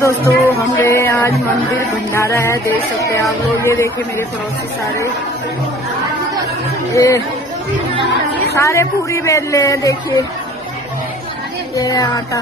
दोस्तों हम गए आज मंदिर भंडारा है, देख सकते हैं आप लोग। ये देखिए मेरे पड़ोसी सारे, ये सारे पूरी बेल ले, देखिए ये आटा।